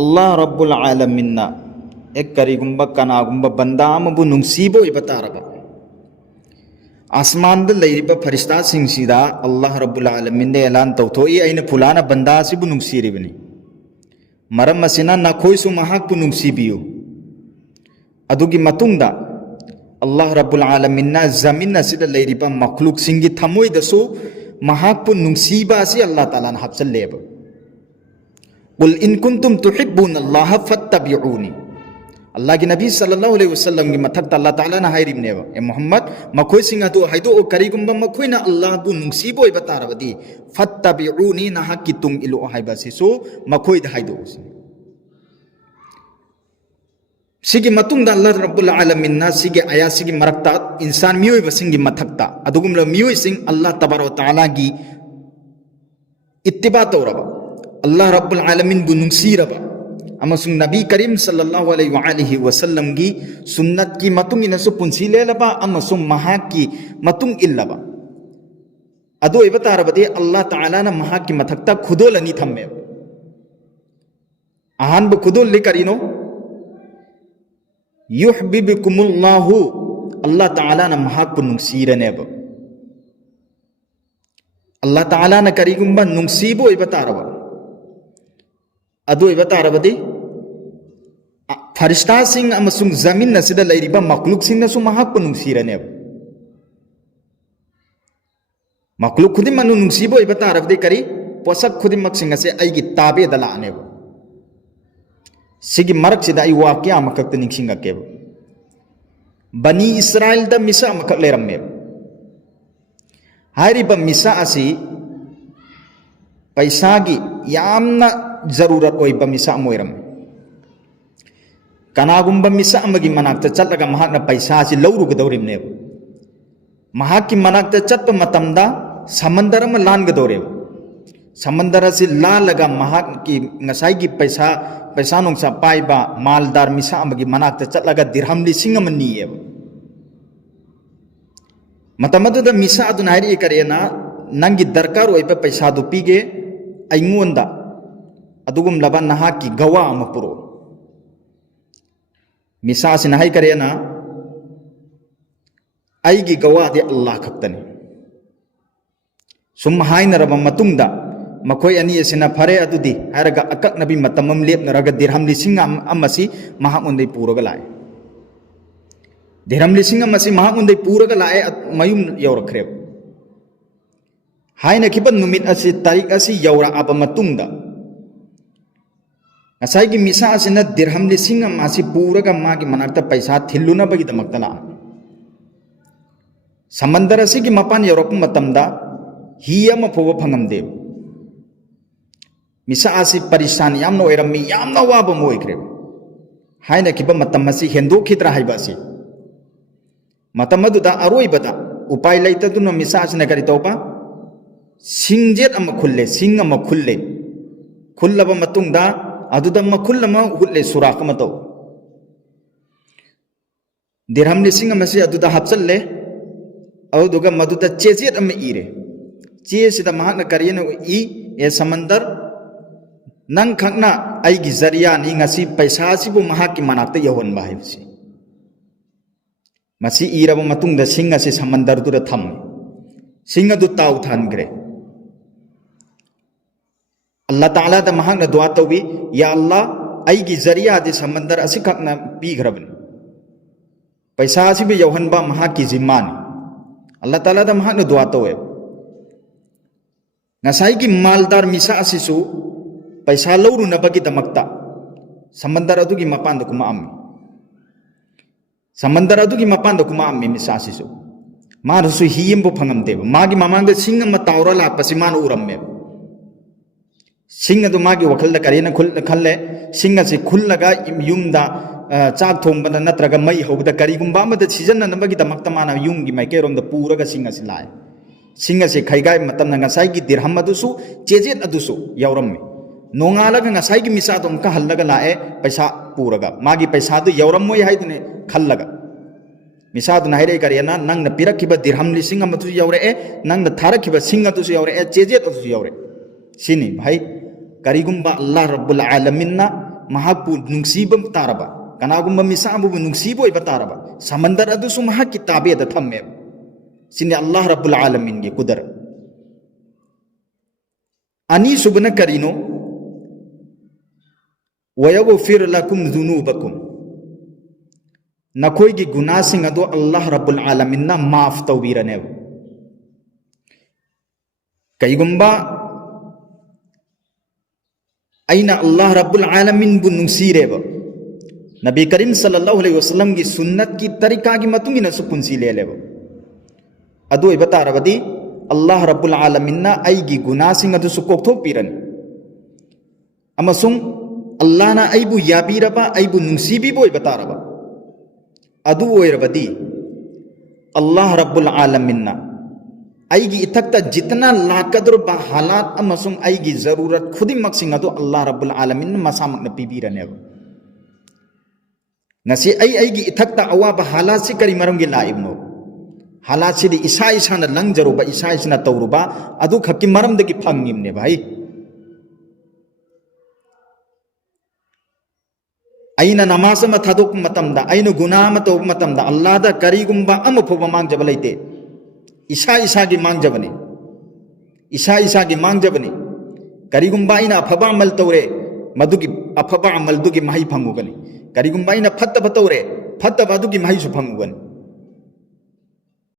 अल्लाह रब्बुल आलमीन एक करीगुंबा कनागुंबा बंदा अमबु नुंसीबो इबतारबा आसमान द फरिश्ता सिंगसिदा अल्लाह रब्बुल आलमीन दे ऐलान तौथोई अइना फुलाना बंदा सिबु नुंसीरिबनि मरम मसिना नखोइसु महाकु नुंसीबियु अदुगी मतुंगदा अल्लाह रब्बुल आलमीन जमीन असिदा लैरिबा मखलुक सिंगी थमोइदसु महाकु नुंसीबा असि अल्लाह ताला न हब्सलेबा कुल इन कुंतुम तुहिब्बुन अल्लाह फत्तबिऊनी अल्लाह की नबी सल्लल्लाहु अलैहि वसल्लम की मथक अल्लाह ताला ना हाइरिबनेबा ए मोहम्मद मखोइ सिंग अदु हाइदो ओ करिगुंबा मखोइना अल्लाह बु नुंसीबो इबतारबदी फत्तबिऊनी ना हक्की तुंग इलो हाइबासिसु मखोइ द हाइदो सिगी मतुंग दा अल्लाह रब्बुल आलमीन ना सिगी आया सिगी मरक्ता इंसान मियोइ बसिंगी मथक्ता अदुगुम ल मियोइ सिंग अल्लाह तबारक व तआला की इत्तिबा तौरबा अल्लाह रब्बुल आलमीन बु नुंसीरबा अमसुंग नबी करीम सल्लल्लाहु अलैहि वसल्लम की सुन्नत की मतुंग इनसु पुंसी लेलबा अमसुंग महा की मतुंग इल्लबा अदो इबतारबदे अल्लाह ताला ना महा की मथक्ता खुदोल अनि थम्मे अहान ब खुदोल ले करिनो युहब्बिकुमुल्लाहु अल्लाह ताला ना महा को नुंसीरनेब अल्लाह ताला ना करिगुंबा नुंसीबो इबतारबा अदो इबतारबदे फरिश्ता सिंह अमसुंग जमीन नसिदा लैरिबा मखलुक सिंह नसु महाकु नुंसीरनेब मखलुक खुदि मनु नुंसीबो इबतारबदे करी पोसक खुदि मक्सिंग असे आइगी ताबे दलानेब सिगी मरक सिदा आई वाक्या मकक्त निंगसिंगकेब बनी इस्राइल द मिसा मकक लेरमेब हारिबा मिसा असि पैसा की यामना जरूरत ओइबा मिसा मोइरम कनागुंबा मिसा अमगी मनाक्ता चलगा महाकना पैसा असि लौरुगदौरिमनेब महाकी मनाक्ता चत्प मतमदा समंदर अमा लानगदौरेब समंदर असि लालगा महाकी ngасai की पैसा नोंसा पाइबा मालदार मिसा अमगी मनाक्ता चलगा दिरहम लिसिंग अमा नियेब मतमदुदा मिसा अदुना हाइरि करेना नंगी दरकार ओइबा पैसा दु पीगे अइंगोंदा अदुगुम लबा नहा की गवा अमा पुरो मिसा सिना हाइ करेना आइगी गवा दे अल्लाह खक्तनी सुम हाइनरबा मतुंगदा मखोइ अनि असिना फरे अदुदी हारगा अकक नबी मतमम लेपनरगा दिरहम लिसिंग अमसी महामुंदै पुरगा लाए दिरहम लिसिंग अमसी महामुंदै पुरगा लाए मयुम यौरखरेब हाइना खिबन नुमित असि तारीख असि यौरा अबा मतुंगदा ngасai की मिसा असिना दिरहम लिसिंग अमासी पुरगा मागी मनाक्ता पैसा थिल्लुनबगी दमक्ता ला समंदर असि की मपान यौरप मतमदा ही अमा फोबा फंगमदेब मिसा असि परिशान यामना ओइरम्मी यामना वाबा मोइख्रेब हाइना खिबा मतम असि हेंदोखिद्रा हाइबासि मतम अदुदा अरोइबदा उपाय लैतदुना मिसा असिना करि तौबा सिंजेत अमा खुल्ले सिंग अमा खुल्ले खुल्लबा मतुंगदा अदुदा मखुल अमा हुल्ले सुराख अमा तौ दिरहम लिसिंग अमसि अदुदा हप्सल्ले अदुगा मदुदा चेजेत अमा इरे चे सिदा महाकना करियना इ ए समंदर नंग खंगना आइगी जरिया नि ngasi पैसा सिबु महाकी मनाक्ता यहोनबा हाइबसि मसी इरबा मतुंगदा सिंग असि समंदर दुरा थम सिंग अदु ताउ थानग्रे अल्लाह ताला दा महाकना दुआ तौबी या अल्लाह आइगी जरिया दे समंदर असि खंगना पीग्रबन पैसा सिबु यहोनबा महाकी जिम्मानि अल्लाह ताला दा महाकना दुआ तौवे ngасai की मालदार मिसा असिसु पैसा लौरुनबगी दमक्ता समंदर अदुगी मपान द कुमा अम्मी समंदर अदुगी मपान द कुमा अम्मी मिसा असिसु मारसु हियमबो फंगमदेब मागी ममांग द सिंग अमा तावरा लापसि मान उरम्मे सिंग अदु मागी वखल द करेना खुल खल्ले सिंग असि खुल्लगा युमदा चाक थोंबदा नत्रगा मई होगदा करिगुंबा अमदा सीजन नबगी दमक्ता माना युंगी माइकेरोम द पूरगा सिंग असि लाए सिंग असि खैगाय मतमना ngасai की दिरहम अदुसु चेजेत अदुसु यौरम्मे नोंगालगा ngасai की मिसा दम का हल्लगा लाए पैसा पूरगा मागी पैसा दु यौरम्मोय हाइदने खल्लगा मिसा दु नाइरे करेना नंग न पिरखिबा दिरहम लिसिंग अमतु यौरे नंग न थारखिबा सिंग अदुसु यौरे चेजेत अदुसु यौरे सिनी भाई करिगुंबा अल्लाह रब्बुल आलमीन ना mahakpu nungsiba taraba kanagumba misabu nungsibo iba taraba samandar adu su mahak ki tabe da thamme sini Allah Rabbul Alamin ge kudar ani subna karino wa yaghfir lakum dhunubakum nakoi gi guna sing ado Allah Rabbul Alamin na maaf tawbirane kaigumba aina Allah Rabbul Alamin bu nungsireba Nabi Karim sallallahu alaihi wasallam ki sunnat ki tarika ki matungina su punsi leleba adu ibata rabadi Allah Rabbul Alamin na ai gi guna sing adu su kokthok piran amasung Allah na ai bu yabiraba ai bu nungsibi boy ibata raba adu oirabadi Allah Rabbul Alamin na आईगी इथक्ता जितना लाकदर बा हालात अमसुंग आईगी जरूरत खुदी मक्सिंग अदो अल्लाह रब्बुल आलमीन मसामक न पीबीरने ngasi आईगी इथक्ता अवाबा हालात से करी मरमगे लाइबनो हालात से इसा इसा न लंग जरुबा इसा इसा न तौरुबा अदु खक्की मरम दगी फंगिमने भाई aina namasa ma thadok matamda aina guna ma to matamda Allah da karigumba amaphoba mangjaba leite isa isa gi mangjabani isa isa gi mangjabani karigumba ina afaba amal tawre madugi afaba amal dugi mahi phangugani karigumba ina fatta tawre fatta badugi mahi su phangugani